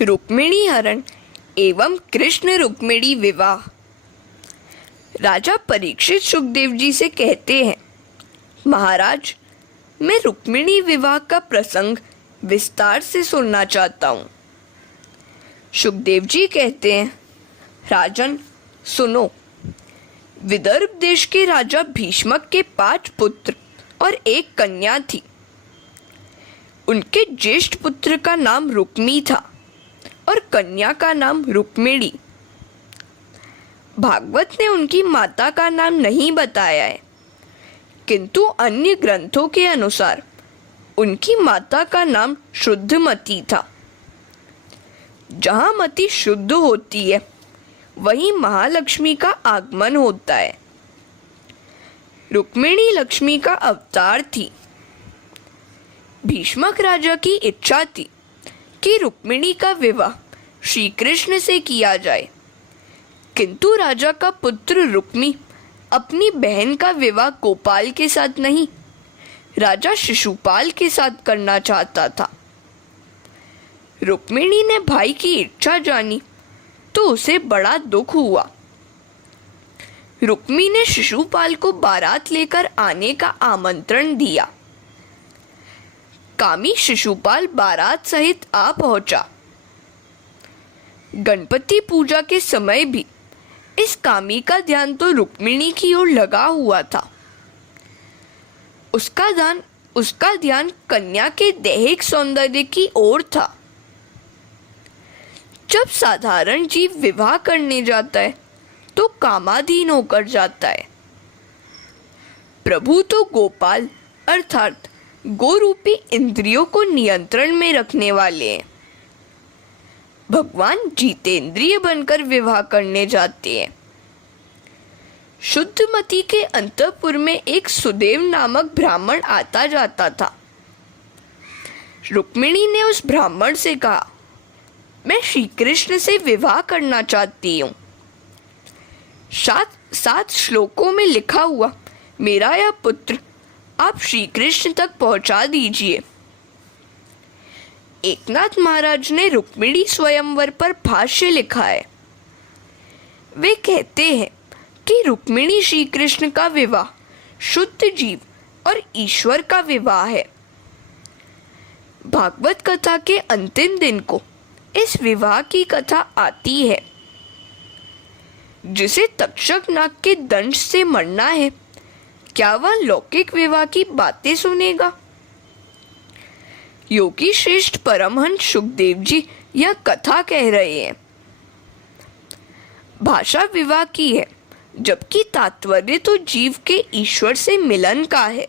रुक्मिणी हरण एवं कृष्ण रुक्मिणी विवाह। राजा परीक्षित सुखदेव जी से कहते हैं, महाराज, मैं रुक्मिणी विवाह का प्रसंग विस्तार से सुनना चाहता हूँ। सुखदेव जी कहते हैं, राजन सुनो। विदर्भ देश के राजा भीष्मक के 5 पुत्र और 1 कन्या थी। उनके ज्येष्ठ पुत्र का नाम रुक्मी था और कन्या का नाम रुक्मिणी। भागवत ने उनकी माता का नाम नहीं बताया है, किंतु अन्य ग्रंथों के अनुसार उनकी माता का नाम शुद्धमती था। जहाँ मति शुद्ध होती है वहीं महालक्ष्मी का आगमन होता है। रुक्मिणी लक्ष्मी का अवतार थी। भीष्मक राजा की इच्छा थी कि रुक्मिणी का विवाह श्री कृष्ण से किया जाए, किंतु राजा का पुत्र रुक्मी अपनी बहन का विवाह गोपाल के साथ नहीं, राजा शिशुपाल के साथ करना चाहता था। रुक्मिणी ने भाई की इच्छा जानी तो उसे बड़ा दुख हुआ। रुक्मी ने शिशुपाल को बारात लेकर आने का आमंत्रण दिया। कामी शिशुपाल बारात सहित आ पहुंचा। गणपति पूजा के समय भी इस कामी का ध्यान तो रुक्मिणी की ओर लगा हुआ था। उसका ध्यान कन्या के दैहिक सौंदर्य की ओर था। जब साधारण जीव विवाह करने जाता है तो कामाधीन होकर जाता है। प्रभु तो गोपाल अर्थात गोरूपी इंद्रियों को नियंत्रण में रखने वाले हैं। भगवान जितेंद्रिय बनकर विवाह करने जाते हैं। शुद्धमती के अंतःपुर में एक सुदेव नामक ब्राह्मण आता जाता था। रुक्मिणी ने उस ब्राह्मण से कहा, मैं श्री कृष्ण से विवाह करना चाहती हूँ। 7 श्लोकों में लिखा हुआ मेरा यह पुत्र आप श्री कृष्ण तक पहुंचा दीजिए। एकनाथ महाराज ने रुक्मिणी स्वयंवर पर भाष्य लिखा है। वे कहते हैं कि रुक्मिणी श्री कृष्ण का विवाह शुद्ध जीव और ईश्वर का विवाह है। भागवत कथा के अंतिम दिन को इस विवाह की कथा आती है। जिसे तक्षक नाग के दंश से मरना है, क्या वह लौकिक विवाह की बातें सुनेगा? योगी श्रेष्ठ परमहंस सुखदेव जी यह कथा कह रहे हैं। भाषा विवाह की है, जबकि तात्पर्य तो जीव के ईश्वर से मिलन का है।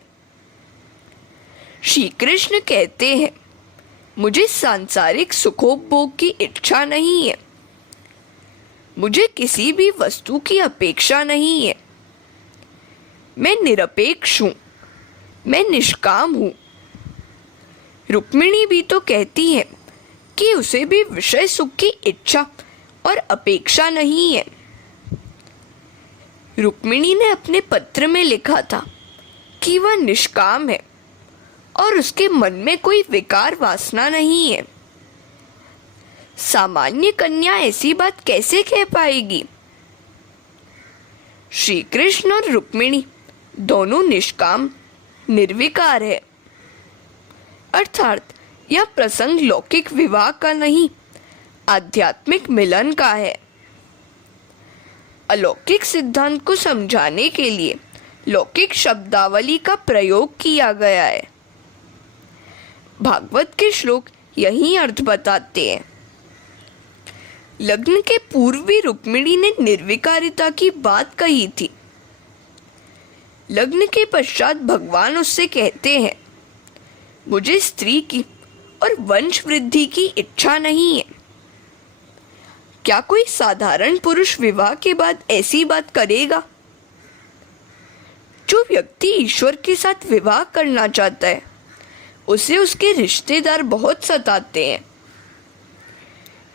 श्री कृष्ण कहते हैं, मुझे सांसारिक सुखोपभोग की इच्छा नहीं है। मुझे किसी भी वस्तु की अपेक्षा नहीं है। मैं निरपेक्ष हूँ, मैं निष्काम हूँ। रुक्मिणी भी तो कहती है कि उसे भी विषय सुख की इच्छा और अपेक्षा नहीं है। रुक्मिणी ने अपने पत्र में लिखा था कि वह निष्काम है और उसके मन में कोई विकार वासना नहीं है। सामान्य कन्या ऐसी बात कैसे कह पाएगी? श्री कृष्ण और रुक्मिणी दोनों निष्काम निर्विकार है। अर्थात यह प्रसंग लौकिक विवाह का नहीं, आध्यात्मिक मिलन का है। अलौकिक सिद्धांत को समझाने के लिए लौकिक शब्दावली का प्रयोग किया गया है। भागवत के श्लोक यही अर्थ बताते हैं। लग्न के पूर्व भी रुक्मिणी ने निर्विकारिता की बात कही थी। लग्न के पश्चात भगवान उससे कहते हैं, मुझे स्त्री की और वंश वृद्धि की इच्छा नहीं है। क्या कोई साधारण पुरुष विवाह के बाद ऐसी बात करेगा? जो व्यक्ति ईश्वर के साथ विवाह करना चाहता है उसे उसके रिश्तेदार बहुत सताते हैं।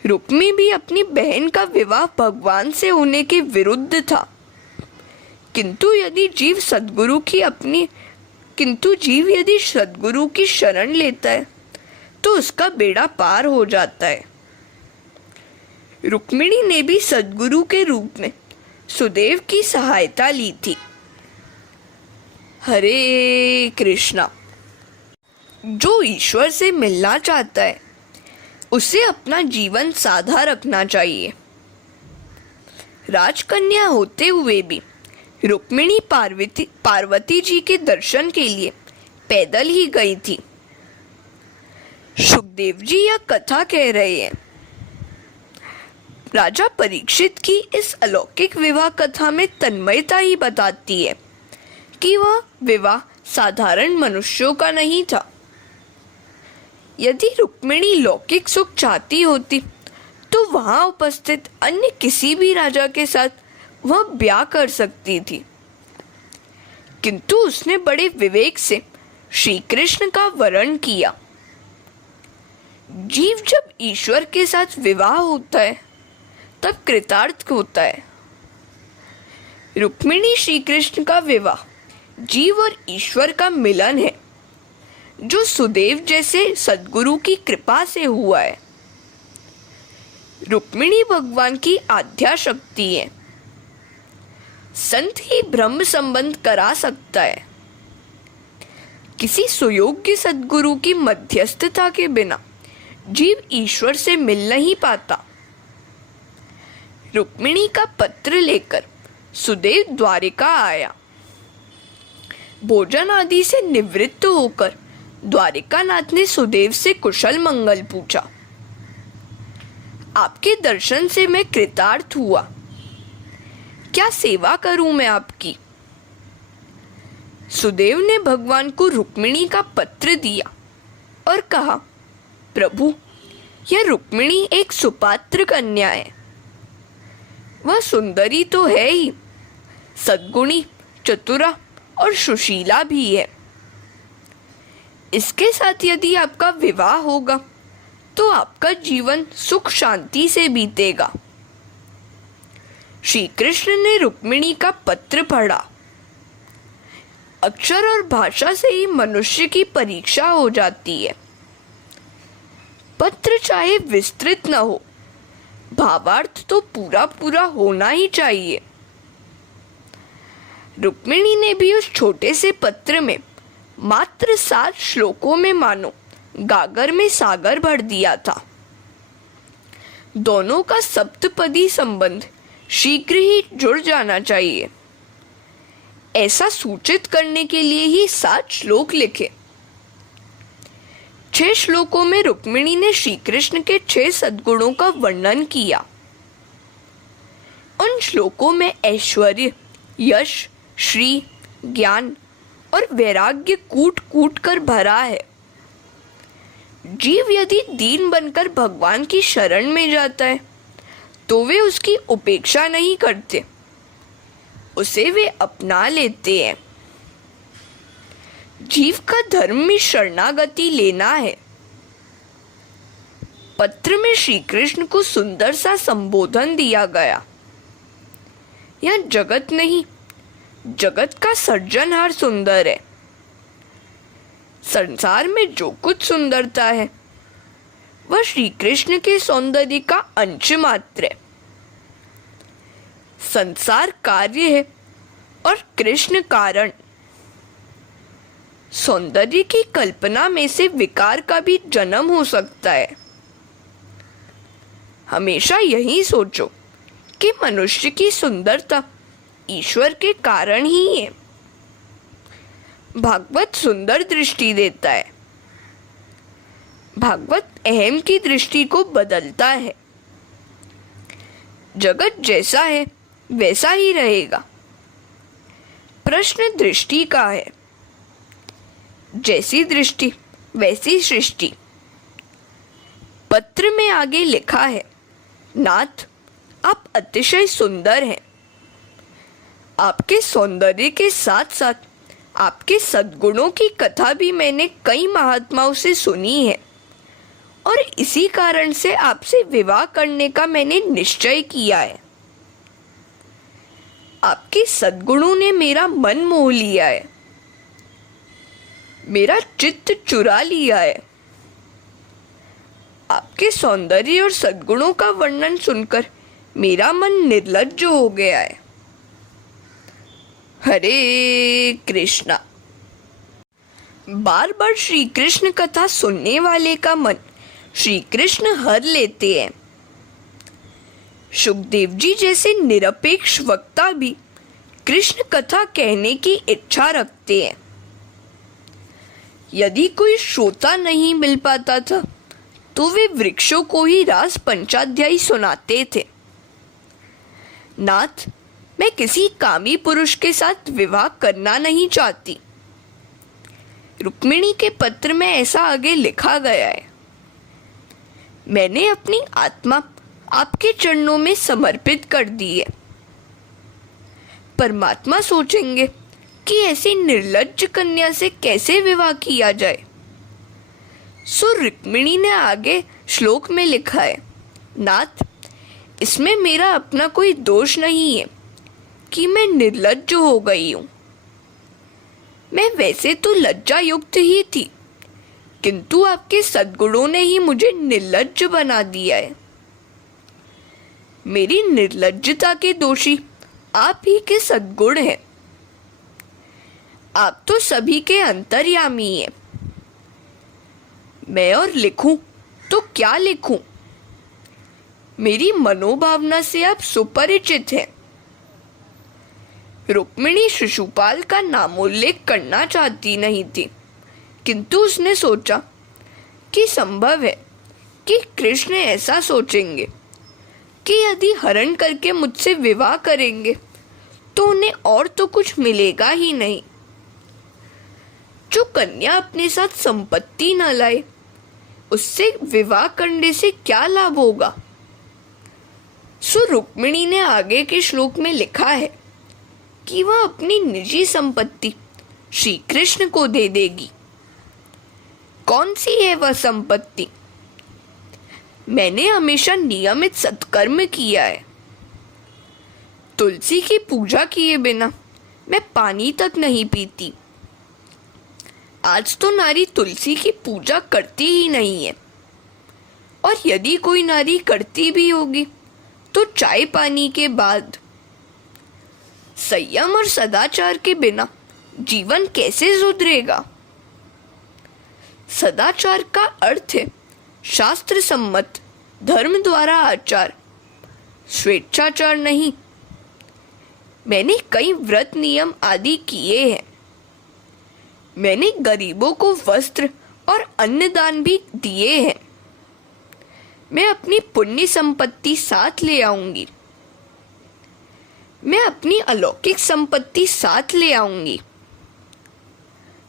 रुक्मी भी अपनी बहन का विवाह भगवान से होने के विरुद्ध था, किंतु जीव यदि सद्गुरु की शरण लेता है तो उसका बेड़ा पार हो जाता है। रुक्मिणी ने भी सद्गुरु के रूप में सुदेव की सहायता ली थी। हरे कृष्णा। जो ईश्वर से मिलना चाहता है उसे अपना जीवन साधा रखना चाहिए। राजकन्या होते हुए भी रुक्मिणी पार्वती जी के दर्शन के लिए पैदल ही गई थी। सुखदेव जी यह कथा कह रहे हैं। राजा परीक्षित की इस अलौकिक विवाह कथा में तन्मयता ही बताती है कि वह विवाह साधारण मनुष्यों का नहीं था। यदि रुक्मिणी लौकिक सुख चाहती होती तो वहां उपस्थित अन्य किसी भी राजा के साथ वह ब्याह कर सकती थी, किंतु उसने बड़े विवेक से श्री कृष्ण का वरण किया। जीव जब ईश्वर के साथ विवाह होता है तब कृतार्थ होता है। रुक्मिणी श्री कृष्ण का विवाह जीव और ईश्वर का मिलन है, जो सुदेव जैसे सद्गुरु की कृपा से हुआ है। रुक्मिणी भगवान की आध्या शक्ति है। संत ही ब्रह्म संबंध करा सकता है। किसी सुयोग्य सद्गुरु की मध्यस्थता के बिना जीव ईश्वर से मिल नहीं पाता। रुक्मिणी का पत्र लेकर सुदेव द्वारिका आया। भोजन आदि से निवृत्त होकर द्वारिकानाथ ने सुदेव से कुशल मंगल पूछा। आपके दर्शन से मैं कृतार्थ हुआ। क्या सेवा करूं मैं आपकी? सुदेव ने भगवान को रुक्मिणी का पत्र दिया और कहा, प्रभु, यह रुक्मिणी एक सुपात्र कन्या है। वह सुंदरी तो है ही, सद्गुणी, चतुरा और सुशीला भी है। इसके साथ यदि आपका विवाह होगा तो आपका जीवन सुख शांति से बीतेगा। श्री कृष्ण ने रुक्मिणी का पत्र पढ़ा। अक्षर और भाषा से ही मनुष्य की परीक्षा हो जाती है। पत्र चाहे विस्तृत न हो, भावार्थ तो पूरा पूरा होना ही चाहिए। रुक्मिणी ने भी उस छोटे से पत्र में मात्र 7 श्लोकों में मानो गागर में सागर भर दिया था। दोनों का सप्तपदी संबंध शीघ्र ही जुड़ जाना चाहिए, ऐसा सूचित करने के लिए ही 7 श्लोक लिखे। 6 श्लोकों में रुक्मिणी ने श्री कृष्ण के 6 सद्गुणों का वर्णन किया। उन श्लोकों में ऐश्वर्य, यश, श्री, ज्ञान और वैराग्य कूट कूट कर भरा है। जीव यदि दीन बनकर भगवान की शरण में जाता है तो वे उसकी उपेक्षा नहीं करते, उसे वे अपना लेते हैं। जीव का धर्म में शरणागति लेना है। पत्र में श्री कृष्ण को सुंदर सा संबोधन दिया गया। यह जगत नहीं, जगत का सृजनहार सुंदर है। संसार में जो कुछ सुंदरता है वह श्री कृष्ण के सौंदर्य का अंश मात्र है। संसार कार्य है और कृष्ण कारण। सौंदर्य की कल्पना में से विकार का भी जन्म हो सकता है। हमेशा यही सोचो कि मनुष्य की सुंदरता ईश्वर के कारण ही है। भागवत सुंदर दृष्टि देता है। भागवत अहम की दृष्टि को बदलता है। जगत जैसा है वैसा ही रहेगा। प्रश्न दृष्टि का है। जैसी दृष्टि वैसी सृष्टि। पत्र में आगे लिखा है, नाथ, आप अतिशय सुंदर हैं। आपके सौंदर्य के साथ साथ आपके सद्गुणों की कथा भी मैंने कई महात्माओं से सुनी है और इसी कारण से आपसे विवाह करने का मैंने निश्चय किया है। आपके सद्गुणों ने मेरा मन मोह लिया है, मेरा चित्त चुरा लिया है। आपके सौंदर्य और सद्गुणों का वर्णन सुनकर मेरा मन निर्लज्ज हो गया है। हरे कृष्णा। बार बार श्री कृष्ण कथा सुनने वाले का मन श्री कृष्ण हर लेते हैं। शुकदेव जी जैसे निरपेक्ष वक्ता भी कृष्ण कथा कहने की इच्छा रखते हैं। यदि कोई श्रोता नहीं मिल पाता था तो वे वृक्षों को ही रास पंचाध्यायी सुनाते थे। नाथ, मैं किसी कामी पुरुष के साथ विवाह करना नहीं चाहती। रुक्मिणी के पत्र में ऐसा आगे लिखा गया है। मैंने अपनी आत्मा आपके चरणों में समर्पित कर दी है। परमात्मा सोचेंगे कि ऐसी निर्लज्ज कन्या से कैसे विवाह किया जाए। सो रुक्मिणी ने आगे श्लोक में लिखा है, नाथ, इसमें मेरा अपना कोई दोष नहीं है कि मैं निर्लज्ज हो गई हूँ। मैं वैसे तो लज्जा युक्त ही थी, किंतु आपके सद्गुणों ने ही मुझे निर्लज्ज बना दिया है। मेरी निर्लज्जता के दोषी आप ही के सद्गुण हैं। आप तो सभी के अंतर्यामी हैं। मैं और लिखूं तो क्या लिखूं? मेरी मनोभावना से आप सुपरिचित हैं। रुक्मिणी शिशुपाल का नामोल्लेख करना चाहती नहीं थी, किंतु उसने सोचा कि संभव है कि कृष्ण ऐसा सोचेंगे कि यदि हरण करके मुझसे विवाह करेंगे तो उन्हें और तो कुछ मिलेगा ही नहीं। जो कन्या अपने साथ संपत्ति न लाए, उससे विवाह करने से क्या लाभ होगा? सो रुक्मिणी ने आगे के श्लोक में लिखा है कि वह अपनी निजी संपत्ति श्री कृष्ण को दे देगी। कौन सी है वह संपत्ति? मैंने हमेशा नियमित सत्कर्म किया है। तुलसी की पूजा किए बिना मैं पानी तक नहीं पीती। आज तो नारी तुलसी की पूजा करती ही नहीं है, और यदि कोई नारी करती भी होगी तो चाय पानी के बाद। संयम और सदाचार के बिना जीवन कैसे सुधरेगा? सदाचार का अर्थ है शास्त्र सम्मत धर्म द्वारा आचार, स्वेच्छाचार नहीं। मैंने कई व्रत नियम आदि किए हैं। मैंने गरीबों को वस्त्र और अन्नदान भी दिए हैं। मैं अपनी पुण्य संपत्ति साथ ले आऊंगी। मैं अपनी अलौकिक संपत्ति साथ ले आऊंगी।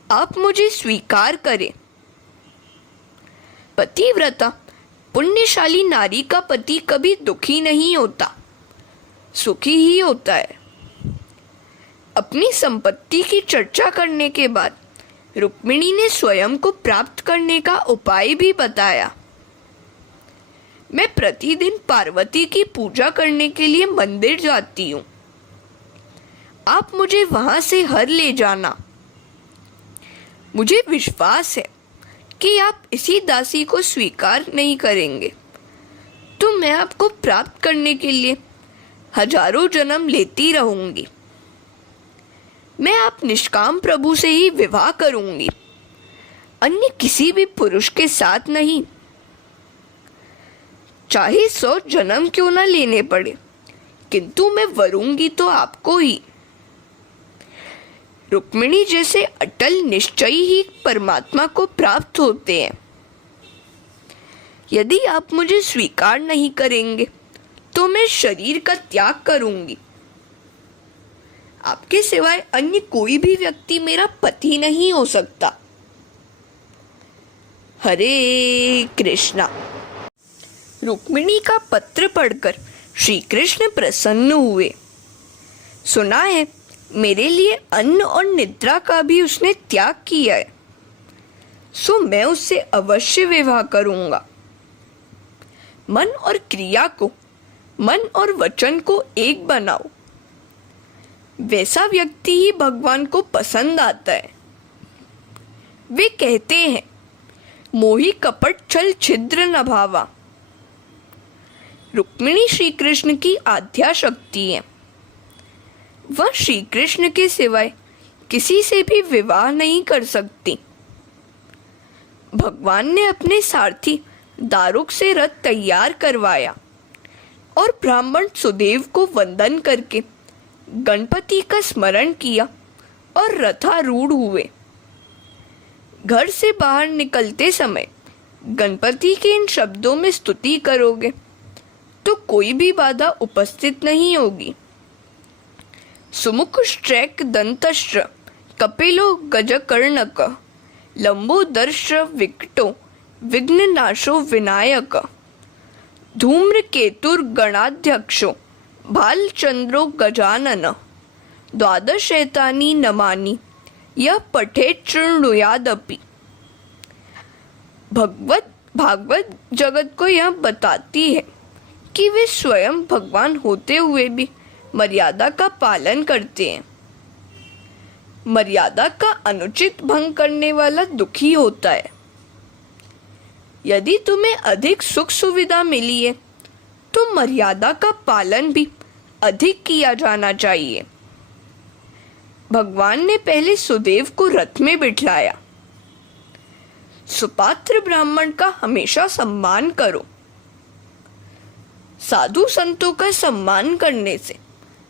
आप मुझे स्वीकार करें। पतिव्रता पुण्यशाली नारी का पति कभी दुखी नहीं होता, सुखी ही होता है। अपनी संपत्ति की चर्चा करने के बाद रुक्मिणी ने स्वयं को प्राप्त करने का उपाय भी बताया। मैं प्रतिदिन पार्वती की पूजा करने के लिए मंदिर जाती हूँ। आप मुझे वहां से हर ले जाना। मुझे विश्वास है कि आप इसी दासी को स्वीकार नहीं करेंगे, तो मैं आपको प्राप्त करने के लिए हजारों जन्म लेती रहूंगी। मैं आप निष्काम प्रभु से ही विवाह करूंगी, अन्य किसी भी पुरुष के साथ नहीं। चाहे 100 जन्म क्यों ना लेने पड़े, किंतु मैं वरूंगी तो आपको ही। रुक्मिणी जैसे अटल निश्चयी ही परमात्मा को प्राप्त होते हैं। यदि आप मुझे स्वीकार नहीं करेंगे तो मैं शरीर का त्याग करूंगी। आपके सिवाय अन्य कोई भी व्यक्ति मेरा पति नहीं हो सकता। हरे कृष्णा। रुक्मिणी का पत्र पढ़कर श्री कृष्ण प्रसन्न हुए। सुना है मेरे लिए अन्न और निद्रा का भी उसने त्याग किया है, सो मैं उससे अवश्य विवाह करूंगा। मन और क्रिया को, मन और वचन को एक बनाओ, वैसा व्यक्ति ही भगवान को पसंद आता है। वे कहते हैं मोही कपट छल छिद्र न भावा। रुक्मिणी श्री कृष्ण की आद्या शक्ति है। वह श्री कृष्ण के सिवाय किसी से भी विवाह नहीं कर सकती। भगवान ने अपने सारथी दारुक से रथ तैयार करवाया और ब्राह्मण सुदेव को वंदन करके गणपति का स्मरण किया और रथारूढ़ हुए। घर से बाहर निकलते समय गणपति के इन शब्दों में स्तुति करोगे तो कोई भी बाधा उपस्थित नहीं होगी। सुमुखश्चैक दंतश्च कपिलो गजकर्णक लंबोदर्श्च विकटो विघ्ननाशो विनायक धूम्रकेतुर्गणाध्यक्षो भालचंद्रो गजानन द्वादशैतानि नमानि यह पठेत् शृणुयादपि। भागवत जगत को यह बताती है कि वे स्वयं भगवान होते हुए भी मर्यादा का पालन करते हैं। मर्यादा का अनुचित भंग करने वाला दुखी होता है। यदि तुम्हें अधिक सुख सुविधा मिली है तो मर्यादा का पालन भी अधिक किया जाना चाहिए। भगवान ने पहले सुदेव को रथ में बिठाया। सुपात्र ब्राह्मण का हमेशा सम्मान करो। साधु संतों का सम्मान करने से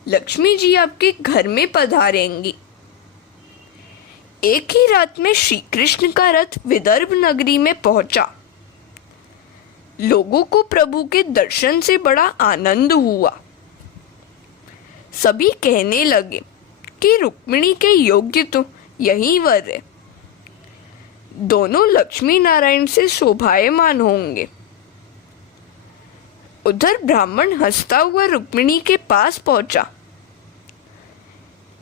लक्ष्मी जी आपके घर में पधारेंगी। एक ही रात में श्री कृष्ण का रथ विदर्भ नगरी में पहुंचा। लोगों को प्रभु के दर्शन से बड़ा आनंद हुआ। सभी कहने लगे कि रुक्मिणी के योग्य तो यही वर है। दोनों लक्ष्मी नारायण से शोभायमान होंगे। उधर ब्राह्मण हंसता हुआ रुक्मिणी के पास पहुंचा।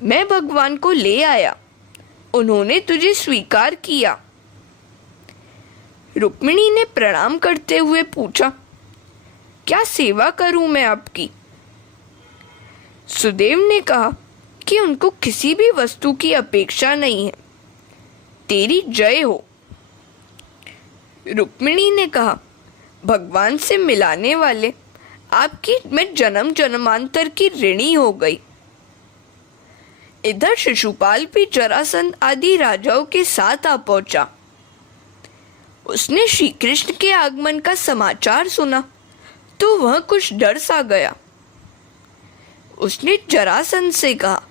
मैं भगवान को ले आया, उन्होंने तुझे स्वीकार किया। रुक्मिणी ने प्रणाम करते हुए पूछा, क्या सेवा करूं मैं आपकी? सुदेव ने कहा कि उनको किसी भी वस्तु की अपेक्षा नहीं है, तेरी जय हो। रुक्मिणी ने कहा, भगवान से मिलाने वाले आपकी मैं जन्म जन्मांतर की ऋणी हो गई। इधर शिशुपाल भी जरासंध आदि राजाओं के साथ आ पहुंचा। उसने श्री कृष्ण के आगमन का समाचार सुना तो वह कुछ डर सा गया। उसने जरासंध से कहा,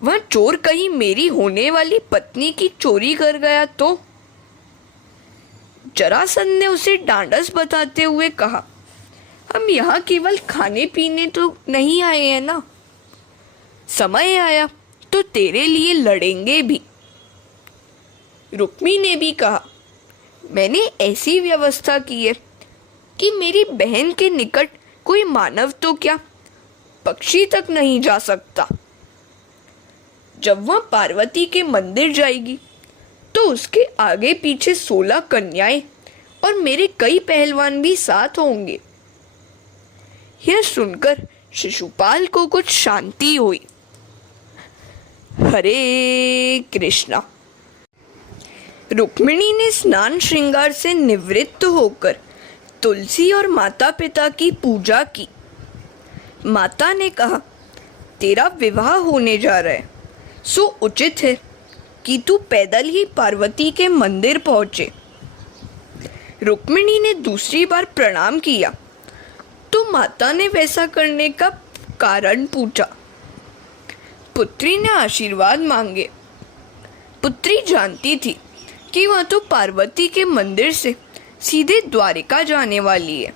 वह चोर कहीं मेरी होने वाली पत्नी की चोरी कर गया तो? जरासंध ने उसे ढांढस बताते हुए कहा, हम यहाँ केवल खाने पीने तो नहीं आए हैं ना, समय आया तो तेरे लिए लड़ेंगे भी। रुक्मी ने भी कहा, मैंने ऐसी व्यवस्था की है कि मेरी बहन के निकट कोई मानव तो क्या पक्षी तक नहीं जा सकता। जब वह पार्वती के मंदिर जाएगी तो उसके आगे पीछे 16 कन्याएं और मेरे कई पहलवान भी साथ होंगे। यह सुनकर शिशुपाल को कुछ शांति हुई। हरे कृष्णा। रुक्मिणी ने स्नान श्रृंगार से निवृत्त होकर तुलसी और माता पिता की पूजा की। माता ने कहा, तेरा विवाह होने जा रहा है, सो उचित है कि तू पैदल ही पार्वती के मंदिर पहुंचे। रुक्मिणी ने दूसरी बार प्रणाम किया तो माता ने वैसा करने का कारण पूछा। पुत्री ने आशीर्वाद मांगे। पुत्री जानती थी कि वह तो पार्वती के मंदिर से सीधे द्वारिका जाने वाली है,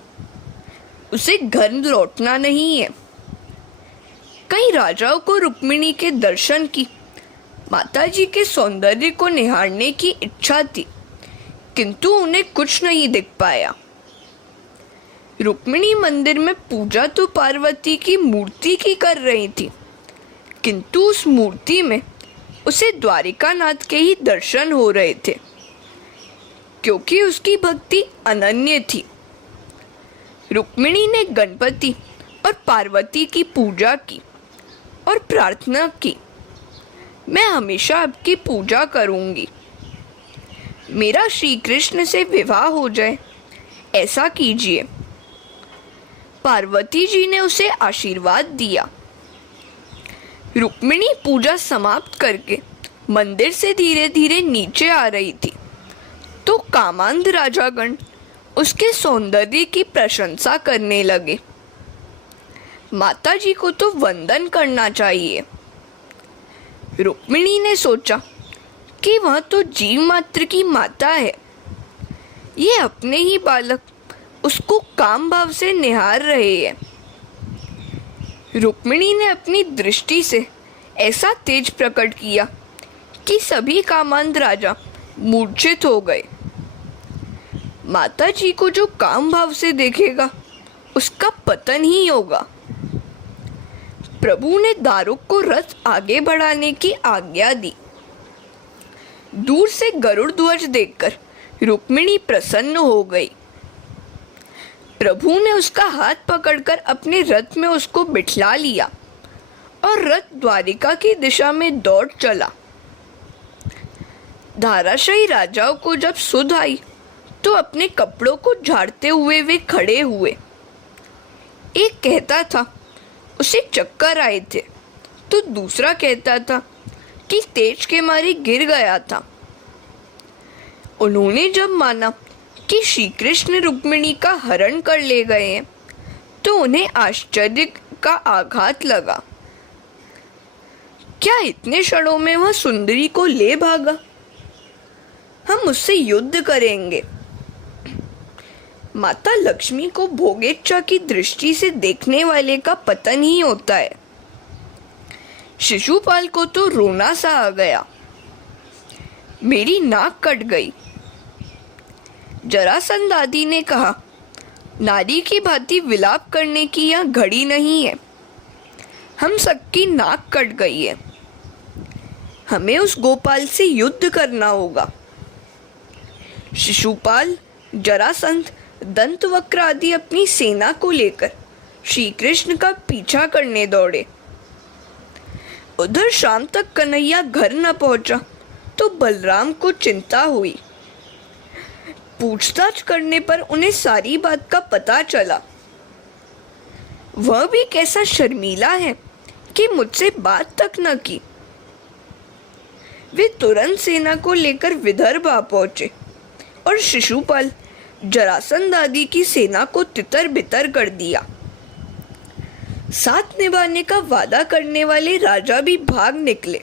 उसे घर लौटना नहीं है। कई राजाओं को रुक्मिणी के दर्शन की, माताजी के सौंदर्य को निहारने की इच्छा थी, किंतु उन्हें कुछ नहीं दिख पाया। रुक्मिणी मंदिर में पूजा तो पार्वती की मूर्ति की कर रही थी, किंतु उस मूर्ति में उसे द्वारिकानाथ के ही दर्शन हो रहे थे, क्योंकि उसकी भक्ति अनन्य थी। रुक्मिणी ने गणपति और पार्वती की पूजा की और प्रार्थना की, मैं हमेशा आपकी पूजा करूंगी। मेरा श्री कृष्ण से विवाह हो जाए, ऐसा कीजिए। पार्वती जी ने उसे आशीर्वाद दिया। रुक्मिणी पूजा समाप्त करके मंदिर से धीरे धीरे नीचे आ रही थी तो कामांध राजागण उसके सौंदर्य की प्रशंसा करने लगे। माता जी को तो वंदन करना चाहिए। रुक्मिणी ने सोचा कि वह तो जीव मात्र की माता है, ये अपने ही बालक उसको काम भाव से निहार रहे हैं। रुक्मिणी ने अपनी दृष्टि से ऐसा तेज प्रकट किया कि सभी कामांध राजा मूर्छित हो गए। माता जी को जो काम भाव से देखेगा उसका पतन ही होगा। प्रभु ने दारुक को रथ आगे बढ़ाने की आज्ञा दी। दूर से गरुड़ ध्वज देखकर रुक्मिणी प्रसन्न हो गई। प्रभु ने उसका हाथ पकड़कर अपने रथ में उसको बिठला लिया और रथ द्वारिका की दिशा में दौड़ चला। धाराशायी राजाओं को जब सुध आई तो अपने कपड़ों को झाड़ते हुए वे खड़े हुए। एक कहता था उसे चक्कर आए थे तो दूसरा कहता था कि तेज के मारे गिर गया था। उन्होंने जब माना कि श्री कृष्ण रुक्मिणी का हरण कर ले गए हैं तो उन्हें आश्चर्य का आघात लगा। क्या इतने क्षणों में वह सुंदरी को ले भागा? हम उससे युद्ध करेंगे। माता लक्ष्मी को भोगेच्छा की दृष्टि से देखने वाले का पतन ही होता है। शिशुपाल को तो रोना सा आ गया। मेरी नाक कट गई। जरासंध आदि ने कहा, नारी की भांति विलाप करने की यह घड़ी नहीं है। हम सबकी नाक कट गई है। हमें उस गोपाल से युद्ध करना होगा। शिशुपाल, जरासंध, दंतवक्र आदि अपनी सेना को लेकर श्री कृष्ण का पीछा करने दौड़े। उधर शाम तक कन्हैया घर न पहुंचा तो बलराम को चिंता हुई। पूछताछ करने पर उन्हें सारी बात का पता चला। वह भी कैसा शर्मीला है कि मुझसे बात तक न की। वे तुरंत सेना को लेकर विदर्भ आ पहुंचे और शिशुपाल, जरासंध आदि की सेना को तितर बितर कर दिया। साथ निभाने का वादा करने वाले राजा भी भाग निकले।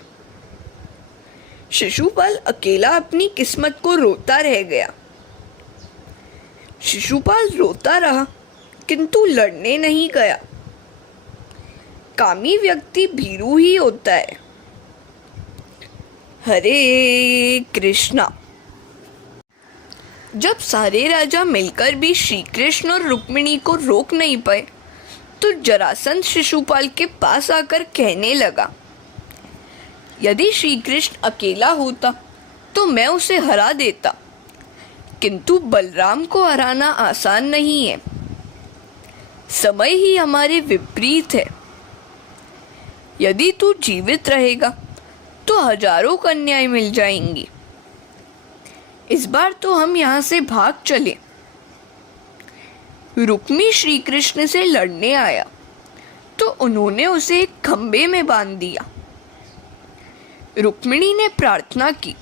शिशुपाल अकेला अपनी किस्मत को रोता रह गया। शिशुपाल रोता रहा किंतु लड़ने नहीं गया। कामी व्यक्ति भीरू ही होता है। हरे कृष्णा। जब सारे राजा मिलकर भी श्री कृष्ण और रुक्मिणी को रोक नहीं पाए तो जरासंध शिशुपाल के पास आकर कहने लगा, यदि श्री कृष्ण अकेला होता तो मैं उसे हरा देता, किंतु बलराम को हराना आसान नहीं है। समय ही हमारे विपरीत है। यदि तू जीवित रहेगा तो हजारों कन्याएं मिल जाएंगी। इस बार तो हम यहाँ से भाग चले। रुक्मी श्री कृष्ण से लड़ने आया तो उन्होंने उसे एक खंबे में बांध दिया। रुक्मिणी ने प्रार्थना की,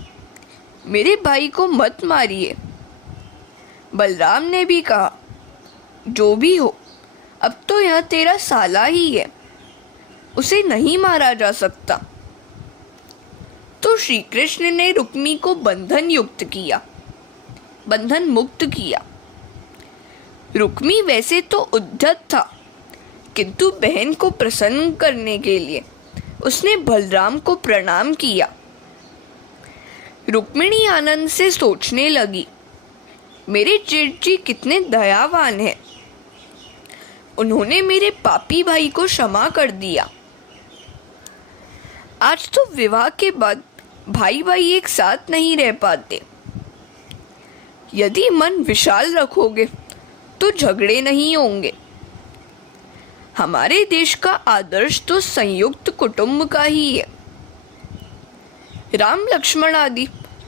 मेरे भाई को मत मारिए। बलराम ने भी कहा, जो भी हो, अब तो यह तेरा साला ही है, उसे नहीं मारा जा सकता। तो श्री कृष्ण ने रुक्मी को बंधन मुक्त किया। रुक्मी वैसे तो उद्धत था, किंतु बहन को प्रसन्न करने के लिए उसने बलराम को प्रणाम किया। रुक्मिणी आनंद से सोचने लगी, मेरे जेठ जी कितने दयावान हैं। उन्होंने मेरे पापी भाई को क्षमा कर दिया। आज तो विवाह के बाद भाई भाई एक साथ नहीं रह पाते। यदि मन विशाल रखोगे तो झगड़े नहीं होंगे। हमारे देश का आदर्श तो संयुक्त कुटुंब का ही है। राम लक्ष्मण आदि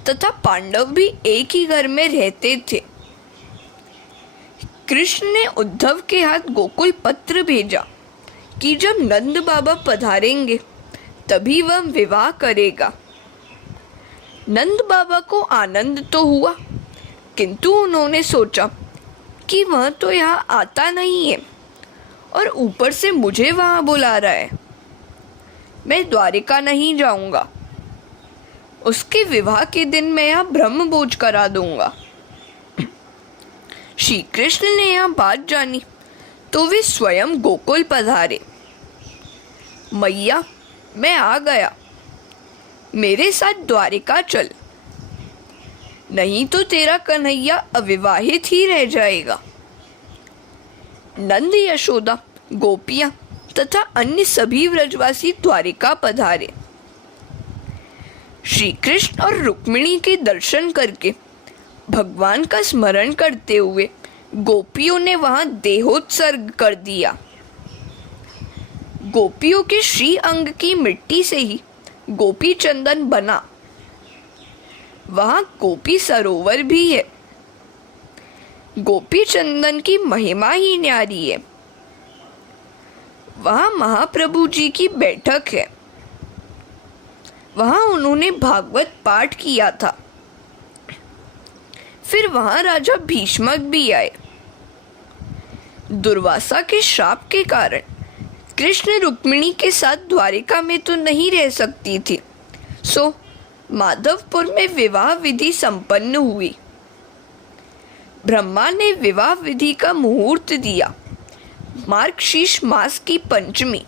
तथा पांडव भी एक ही घर में रहते थे। कृष्ण ने उद्धव के हाथ गोकुल पत्र भेजा कि जब नंद बाबा पधारेंगे तभी वह विवाह करेगा। नंद बाबा को आनंद तो हुआ, किंतु उन्होंने सोचा कि वह तो यहाँ आता नहीं है और ऊपर से मुझे वहाँ बुला रहा है। मैं द्वारिका नहीं जाऊंगा। उसके विवाह के दिन मैं यहाँ ब्रह्मभोज करा दूंगा। श्री कृष्ण ने यह बात जानी तो वे स्वयं गोकुल पधारे। मैया, मैं आ गया, मेरे साथ द्वारिका चल, नहीं तो तेरा कन्हैया अविवाहित ही रह जाएगा। नंद, यशोदा, गोपियां तथा अन्य सभी व्रजवासी द्वारिका पधारे। श्री कृष्ण और रुक्मिणी के दर्शन करके भगवान का स्मरण करते हुए गोपियों ने वहां देहोत्सर्ग कर दिया। गोपियों के श्री अंग की मिट्टी से ही गोपी चंदन बना। वहां गोपी सरोवर भी है। गोपी चंदन की महिमा ही न्यारी है। वहां महाप्रभु जी की बैठक है। वहां उन्होंने भागवत पाठ किया था। फिर वहां राजा भीष्मक भी आए। दुर्वासा के श्राप के कारण कृष्ण रुक्मिणी के साथ द्वारिका में तो नहीं रह सकती थी, सो माधवपुर में विवाह विधि संपन्न हुई। ब्रह्मा ने विवाह विधि का मुहूर्त दिया। मार्गशीर्ष मास की पंचमी।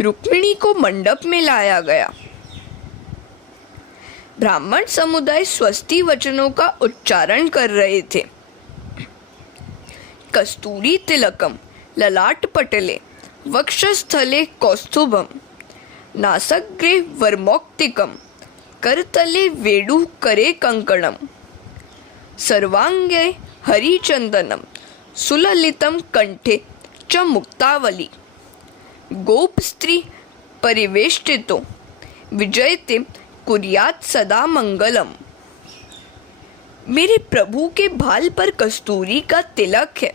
रुक्मिणी को मंडप में लाया गया। ब्राह्मण समुदाय स्वस्ति वचनों का उच्चारण कर रहे थे। कस्तूरी तिलकम ललाट पटले वक्षस्थले कौस्तुभम नासग्रे वर्मौक्तिकम करतले वेणु करे कंकणम सर्वांगे हरिचंदनम सुललितम कंठे च मुक्तावली गोप स्त्री परिवेष्टितो विजयते कुर्यात सदा मंगलम। मेरे प्रभु के भाल पर कस्तूरी का तिलक है।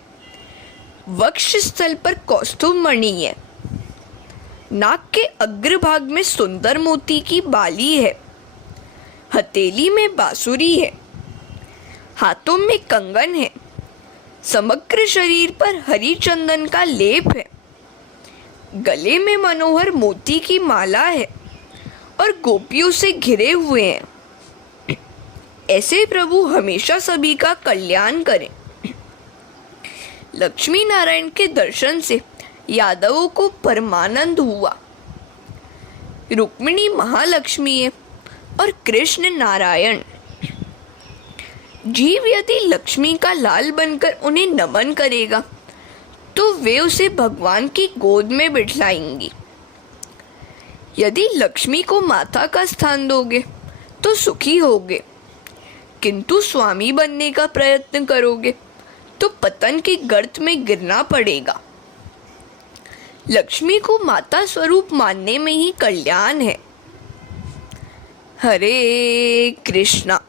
वक्षस्थल पर कौस्तुभ मणि है। नाक के अग्रभाग में सुंदर मोती की बाली है। हथेली में बांसुरी है। हाथों में कंगन है। समग्र शरीर पर हरी चंदन का लेप है। गले में मनोहर मोती की माला है और गोपियों से घिरे हुए हैं। ऐसे प्रभु हमेशा सभी का कल्याण करें। लक्ष्मी नारायण के दर्शन से यादवों को परमानंद हुआ। रुक्मिणी महालक्ष्मी है और कृष्ण नारायण। जीव यदि लक्ष्मी का लाल बनकर उन्हें नमन करेगा तो वे उसे भगवान की गोद में बिठाएंगी। यदि लक्ष्मी को माता का स्थान दोगे तो सुखी होगे, किंतु स्वामी बनने का प्रयत्न करोगे तो पतन की गर्त में गिरना पड़ेगा। लक्ष्मी को माता स्वरूप मानने में ही कल्याण है। हरे कृष्णा।